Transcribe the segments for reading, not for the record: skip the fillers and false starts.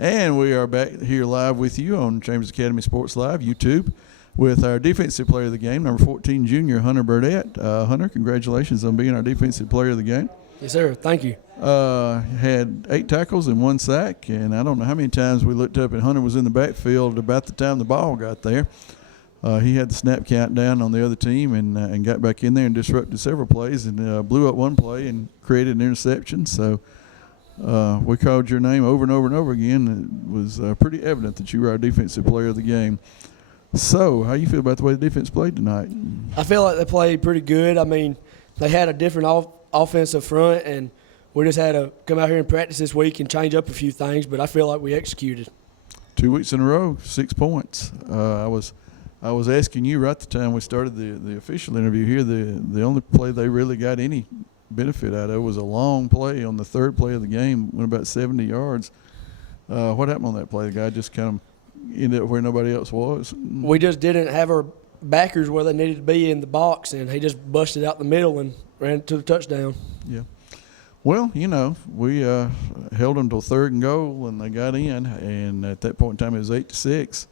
And we are back here live with you on Chambers Academy Sports Live, YouTube, with our defensive player of the game, number 14, junior Hunter Burdett. Hunter, congratulations on being our defensive player of the game. Yes, sir. Thank you. Had 8 tackles and 1 sack, and I don't know how many times we looked up and Hunter was in the backfield about the time the ball got there. He had the snap count down on the other team and got back in there and disrupted several plays and blew up one play and created an interception. So we called your name over and over and over again. It was pretty evident that you were our defensive player of the game. So how you feel about the way the defense played tonight? I feel like they played pretty good. I mean, they had a different offensive front, and we just had to come out here and practice this week and change up a few things, but I feel like we executed. 2 weeks in a row, 6 points. I was asking you right at the time we started the official interview here, the only play they really got any benefit out of was a long play on the third play of the game, went about 70 yards. What happened on that play? The guy just kind of ended up where nobody else was. We just didn't have our backers where they needed to be in the box, and he just busted out the middle and ran to the touchdown. Yeah. Well, you know, we held them till 3rd and goal, and they got in, and at that point in time it was 8-6.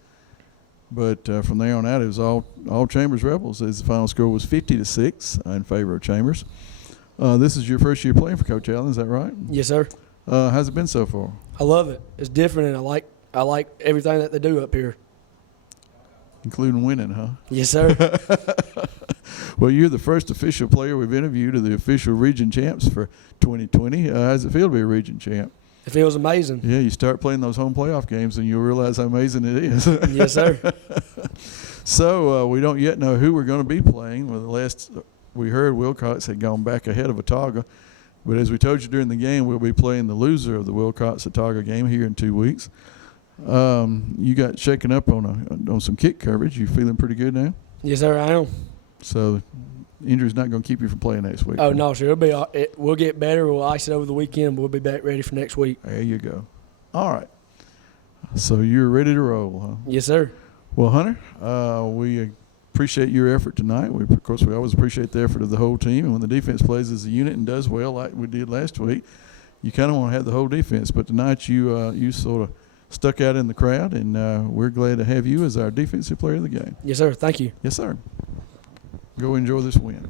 But from there on out, it was all Chambers Rebels, as the final score was 50-6 in favor of Chambers. This is your first year playing for Coach Allen, is that right? Yes, sir. How's it been so far? I love it. It's different, and I like everything that they do up here. Including winning, huh? Yes, sir. Well, you're the first official player we've interviewed of the official region champs for 2020. How does it feel to be a region champ? It feels amazing. Yeah, you start playing those home playoff games and you'll realize how amazing it is. Yes, sir. So we don't yet know who we're going to be playing. Well, the last we heard, Wilcox had gone back ahead of Autauga. But as we told you during the game, we'll be playing the loser of the Wilcox-Autauga game here in 2 weeks. You got shaken up on some kick coverage. You feeling pretty good now? Yes, sir, I am. So injury's not going to keep you from playing next week? Oh, no, sir. We'll get better. We'll ice it over the weekend. We'll be back ready for next week. There you go. All right. So you're ready to roll, huh? Yes, sir. Well, Hunter, we appreciate your effort tonight. Of course, we always appreciate the effort of the whole team. And when the defense plays as a unit and does well like we did last week, you kind of want to have the whole defense. But tonight you sort of stuck out in the crowd, and we're glad to have you as our defensive player of the game. Yes, sir. Thank you. Yes, sir. Go enjoy this win.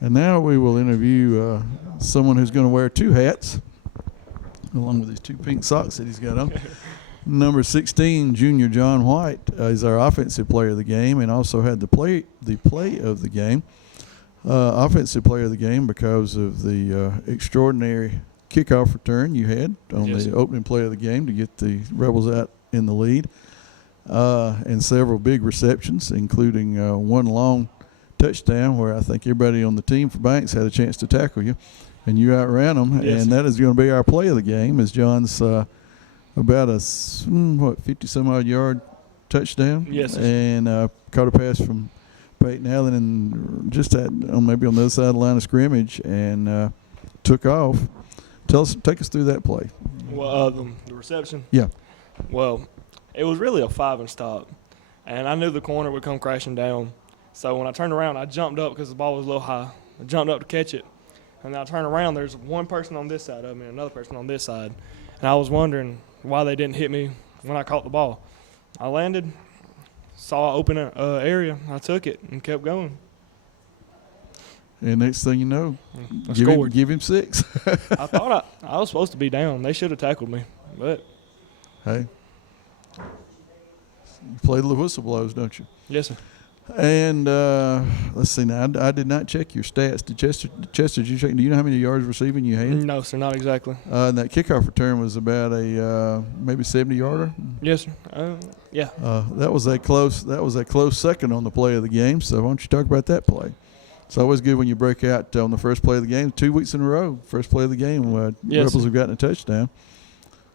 And now we will interview someone who's going to wear 2 hats, along with his 2 pink socks that he's got on. Number 16, junior John White, is our offensive player of the game, and also had the play of the game. Offensive player of the game because of the extraordinary kickoff return you had on the opening play of the game to get the Rebels out in the lead. And several big receptions, including one long touchdown where I think everybody on the team for Banks had a chance to tackle you, and you outran them. Yes. And that is going to be our play of the game, as John's about a 50-some-odd yard touchdown. Yes. And caught a pass from Peyton Allen and just maybe on the other side of the line of scrimmage and took off. Take us through that play. Well, the reception? Yeah. Well, it was really a 5 and stop, and I knew the corner would come crashing down. So when I turned around, I jumped up because the ball was a little high. I jumped up to catch it, and then I turned around. There's one person on this side of me and another person on this side, and I was wondering why they didn't hit me when I caught the ball. I landed, saw an open area, I took it and kept going. And next thing you know, give him 6. I thought I was supposed to be down. They should have tackled me, but hey, you play the whistle blows, don't you? Yes, sir. And let's see now. I did not check your stats. Chester, did you check? Do you know how many yards receiving you had? No, sir, not exactly. And that kickoff return was about a maybe 70-yarder. Yes, sir. Yeah. That was a close second on the play of the game. So why don't you talk about that play? It's always good when you break out on the first play of the game. 2 weeks in a row, first play of the game. Yes, Rebels have gotten a touchdown.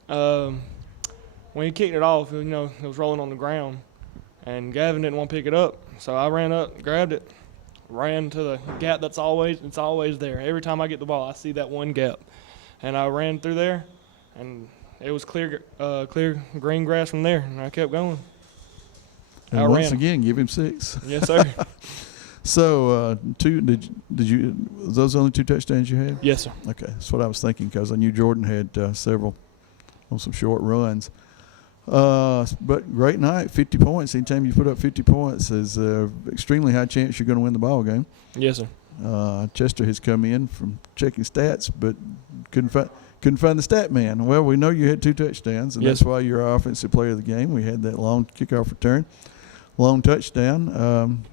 When he kicked it off, it was rolling on the ground, and Gavin didn't want to pick it up. So I ran up, grabbed it, ran to the gap it's always there. Every time I get the ball, I see that one gap. And I ran through there, and it was clear green grass from there, and I kept going. And once again, give him 6. Yes, sir. So, did you? Was those the only 2 touchdowns you had? Yes, sir. Okay, that's what I was thinking because I knew Jordan had several on some short runs. But great night, 50 points. Anytime you put up 50 points is extremely high chance you're going to win the ball game. Yes, sir. Chester has come in from checking stats, but couldn't find the stat man. Well, we know you had 2 touchdowns, and Yes. that's why you're our offensive player of the game. We had that long kickoff return, long touchdown.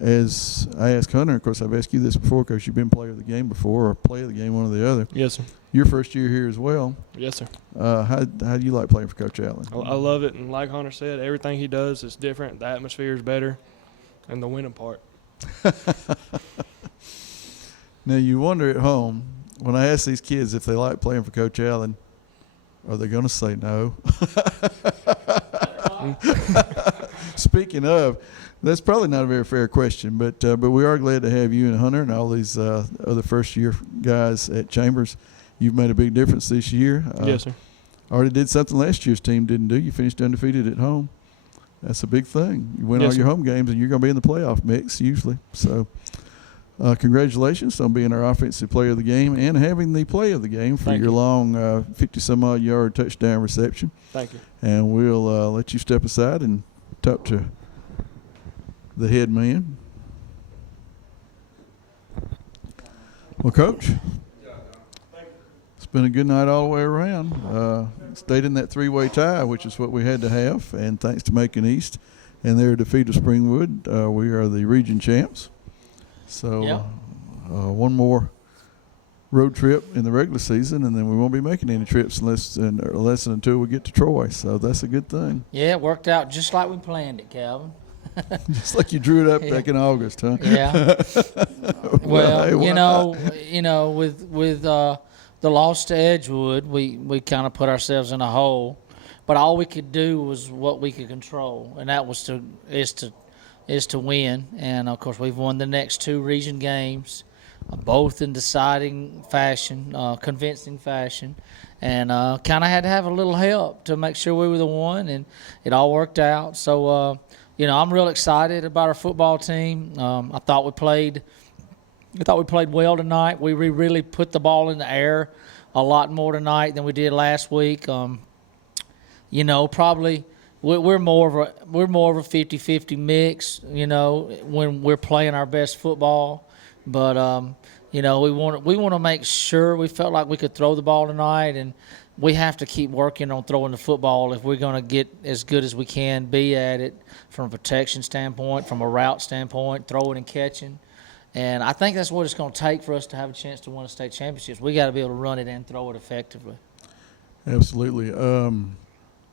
As I asked Hunter, of course, I've asked you this before because you've been player of the game before, or player of the game, one or the other. Yes, sir. Your first year here as well. Yes, sir. How do you like playing for Coach Allen? I love it, and like Hunter said, everything he does is different. The atmosphere is better, and the winning part. Now, you wonder at home, when I ask these kids if they like playing for Coach Allen, are they going to say no? Speaking of, that's probably not a very fair question, but we are glad to have you and Hunter and all these other first-year guys at Chambers. You've made a big difference this year. Yes, sir. Already did something last year's team didn't do. You finished undefeated at home. That's a big thing. You win Yes, all your sir. home games, and you're going to be in the playoff mix usually. So congratulations on being our offensive player of the game and having the play of the game for Thank your you. long 50-some-odd yard touchdown reception. Thank you. And we'll let you step aside and talk to the head man. Well, Coach, it's been a good night all the way around. Stayed in that 3-way tie, which is what we had to have, and thanks to Macon East and their defeat of Springwood, we are the region champs. So Yep. one more road trip in the regular season, and then we won't be making any trips unless until we get to Troy. So that's a good thing. Yeah, it worked out just like we planned it, Calvin. Just like you drew it up back in August, huh? Yeah. Well, hey, why not? with the loss to Edgewood, we kind of put ourselves in a hole. But all we could do was what we could control, and that was to win. And of course, we've won the next 2 region games, both in deciding fashion, convincing fashion, and kind of had to have a little help to make sure we were the one, and it all worked out. So I'm real excited about our football team. I thought we played well tonight. We really put the ball in the air a lot more tonight than we did last week. Probably we're more of a 50-50 mix, when we're playing our best football. But we want to make sure we felt like we could throw the ball tonight, and we have to keep working on throwing the football if we're going to get as good as we can be at it from a protection standpoint, from a route standpoint, throwing and catching. And I think that's what it's going to take for us to have a chance to win a state championship. We got to be able to run it and throw it effectively. Absolutely.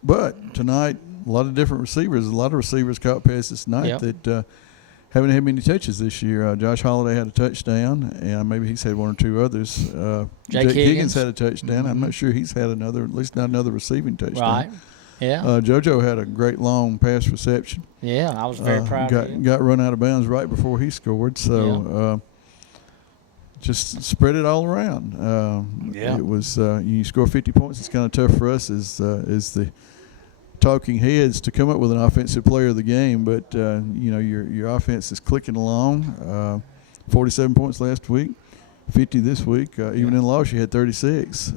But tonight, a lot of different receivers. A lot of receivers caught passes tonight Yep. that haven't had many touches this year. Josh Holliday had a touchdown, and maybe he's had 1 or 2 others. Jake Higgins Higgins had a touchdown. I'm not sure he's had another, at least not another receiving touchdown. Right. Yeah. JoJo had a great long pass reception. Yeah, I was very proud of him. Got run out of bounds right before he scored. So just spread it all around. Yeah. It was you score 50 points. It's kind of tough for us as the talking heads to come up with an offensive player of the game. But your offense is clicking along. 47 points last week. 50 this week. Even in loss, you had 36,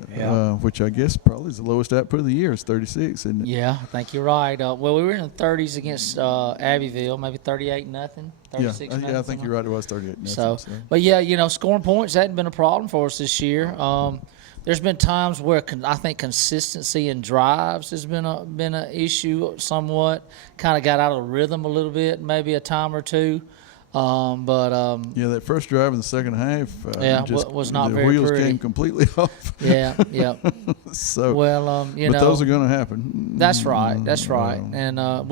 which I guess probably is the lowest output of the year. It's 36, isn't it? Yeah, I think you're right. Well, we were in the 30s against Abbeville, maybe 38-0, 36 Yeah, I think you're right. It was 38. So, but scoring points hadn't been a problem for us this year. There's been times where I think consistency in drives has been an issue somewhat. Kind of got out of the rhythm a little bit, maybe a time or two. That first drive in the second half, was not the very wheels pretty. came completely off. Yeah. So, well, but those are going to happen. That's right. And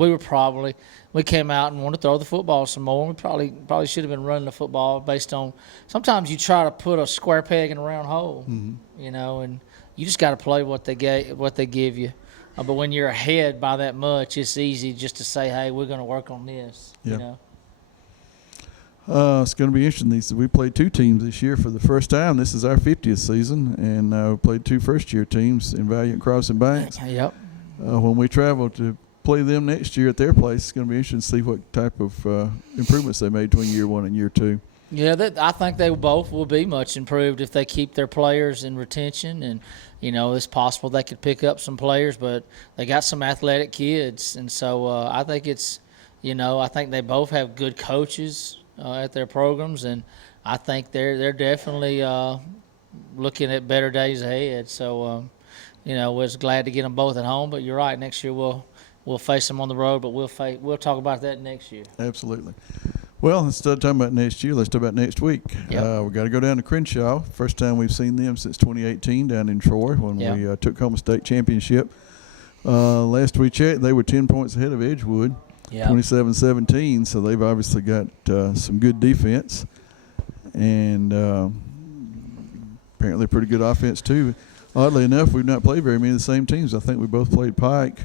we came out and wanted to throw the football some more. We probably should have been running the football based on. Sometimes you try to put a square peg in a round hole, and you just got to play what they give you. But when you're ahead by that much, it's easy just to say, "Hey, we're going to work on this." Yeah. It's going to be interesting. We played 2 teams this year for the first time. This is our 50th season, and we played 2 first-year teams in Valiant Cross and Banks. Yep. When we travel to play them next year at their place. It's going to be interesting to see what type of improvements they made between year one and year two. Yeah, I think they both will be much improved if they keep their players in retention. And, it's possible they could pick up some players, but they got some athletic kids. And so I think it's, I think they both have good coaches at their programs. And I think they're definitely looking at better days ahead. So, was glad to get them both at home. But you're right, next year we'll face them on the road, but we'll talk about that next year. Absolutely. Well, instead of talking about next year, let's talk about next week. Yep. We got to go down to Crenshaw. First time we've seen them since 2018 down in Troy when Yep. we took home a state championship. Last we checked, they were 10 points ahead of Edgewood, Yeah. 27-17. So they've obviously got some good defense and apparently pretty good offense too. Oddly enough, we've not played very many of the same teams. I think we both played Pike.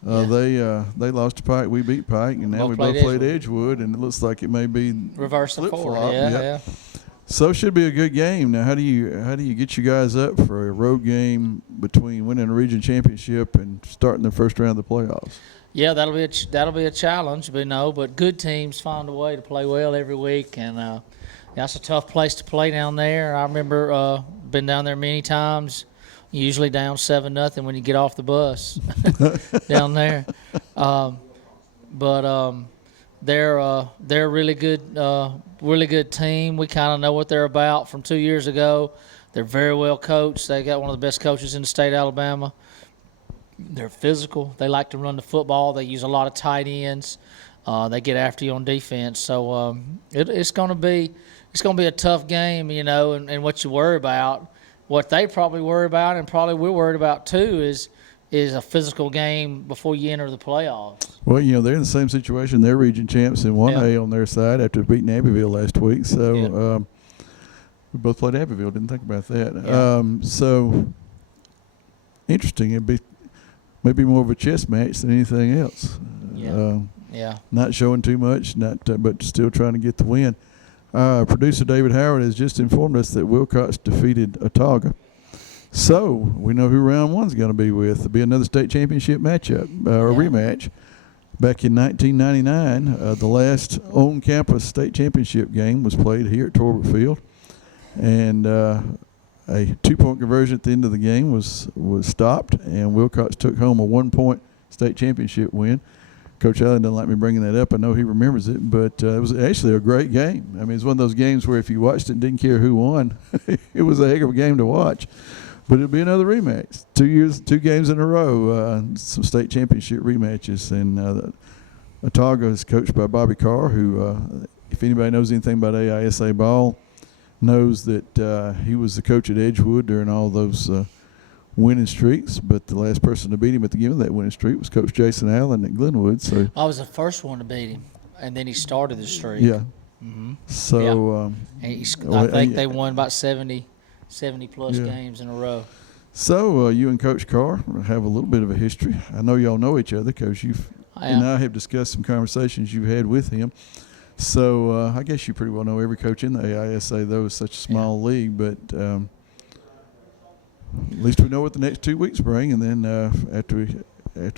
They lost to Pike. We beat Pike, and now we both played Edgewood, and it looks like it may be Reverse and flip-flop. forward. Yeah, Yep. yeah. So it should be a good game. Now, how do you get you guys up for a road game between winning a region championship and starting the first round of the playoffs? Yeah, that'll be a challenge, but good teams find a way to play well every week, and that's a tough place to play down there. I remember been down there many times. Usually down 7-0 when you get off the bus down there, but they're a really good team. We kind of know what they're about from 2 years ago. They're very well coached. They got one of the best coaches in the state of Alabama. They're physical. They like to run the football. They use a lot of tight ends. They get after you on defense. So it's going to be a tough game, and what you worry about. What they probably worry about, and probably we're worried about too, is a physical game before you enter the playoffs. Well, they're in the same situation. They're region champs in 1A on their side after beating Abbeville last week. So we both played Abbeville. Didn't think about that. Yeah. So interesting. It'd be maybe more of a chess match than anything else. Yeah. Not showing too much, but still trying to get the win. Producer David Howard has just informed us that Wilcox defeated Autauga. So we know who round one's going to be with. It'll be another state championship matchup, or rematch. Back in 1999, the last on-campus state championship game was played here at Torbert Field. And a 2-point conversion at the end of the game was stopped, and Wilcox took home a 1-point state championship win. Coach Allen doesn't like me bringing that up. I know he remembers it, but it was actually a great game. I mean, it's one of those games where if you watched it and didn't care who won, it was a heck of a game to watch. But it'll be another rematch. 2 games in a row, some state championship rematches. And Autauga is coached by Bobby Carr, who, if anybody knows anything about AISA ball, knows that he was the coach at Edgewood during all those winning streaks, but the last person to beat him at the beginning of that winning streak was Coach Jason Allen at Glenwood. So I was the first one to beat him, and then he started the streak. yeah. Mm-hmm. So I think they won about 70 plus games in a row. So you and Coach Carr have a little bit of a history. I know y'all know each other because and I have discussed some conversations you've had with him. So I guess you pretty well know every coach in the AISA, though it's such a small league, but at least we know what the next 2 weeks bring, and then after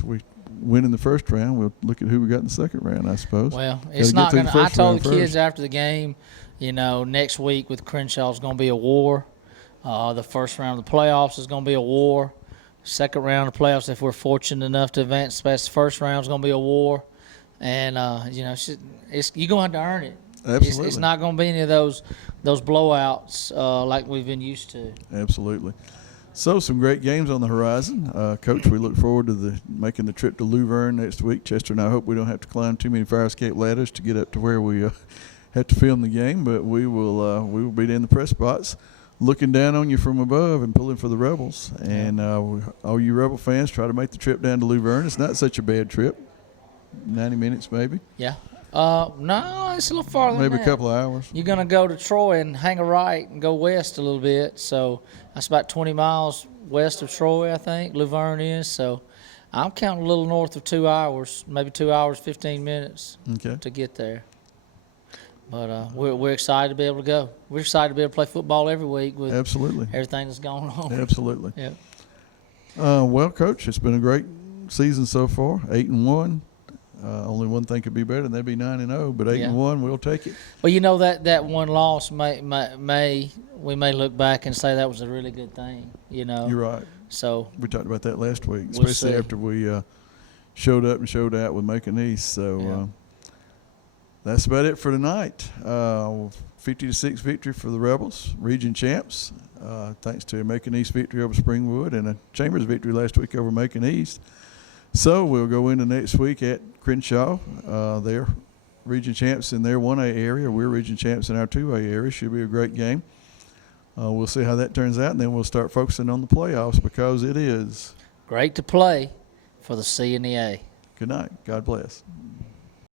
we win in the first round, we'll look at who we got in the second round, I suppose. Well, it's not going to – I told the kids after the game, next week with Crenshaw is going to be a war. The first round of the playoffs is going to be a war. Second round of the playoffs, if we're fortunate enough to advance past the first round, is going to be a war. And, you're going to have to earn it. Absolutely. It's not going to be any of those blowouts like we've been used to. Absolutely. So some great games on the horizon. Coach, we look forward to making the trip to Luverne next week. Chester and I hope we don't have to climb too many fire escape ladders to get up to where we have to film the game, but we will be in the press spots looking down on you from above and pulling for the Rebels. And all you Rebel fans, try to make the trip down to Luverne. It's not such a bad trip. 90 minutes maybe. Yeah. No, it's a little farther than maybe that. A couple of hours. You're going to go to Troy and hang a right and go west a little bit. So that's about 20 miles west of Troy, I think, Luverne is. So I'm counting a little north of 2 hours, maybe 2 hours, 15 minutes to get there. But we're excited to be able to go. We're excited to be able to play football every week with Absolutely. everything that's going on. Absolutely. Yeah. Well, Coach, it's been a great season so far, 8-1. Only one thing could be better, and that'd be 9-0. But 8-1, we'll take it. Well, you know that one loss we may look back and say that was a really good thing. You know. You're right. So We talked about that last week, We'll especially see. after we showed up and showed out with Macon East. So Yeah. that's about it for tonight. 50-6 victory for the Rebels, region champs. Thanks to a Macon East victory over Springwood and a Chambers victory last week over Macon East. So we'll go into next week at Crenshaw. They're region champs in their 1A area. We're region champs in our 2A area. Should be a great game. We'll see how that turns out, and then we'll start focusing on the playoffs because it is. great to play for the C and the A. Good night. God bless.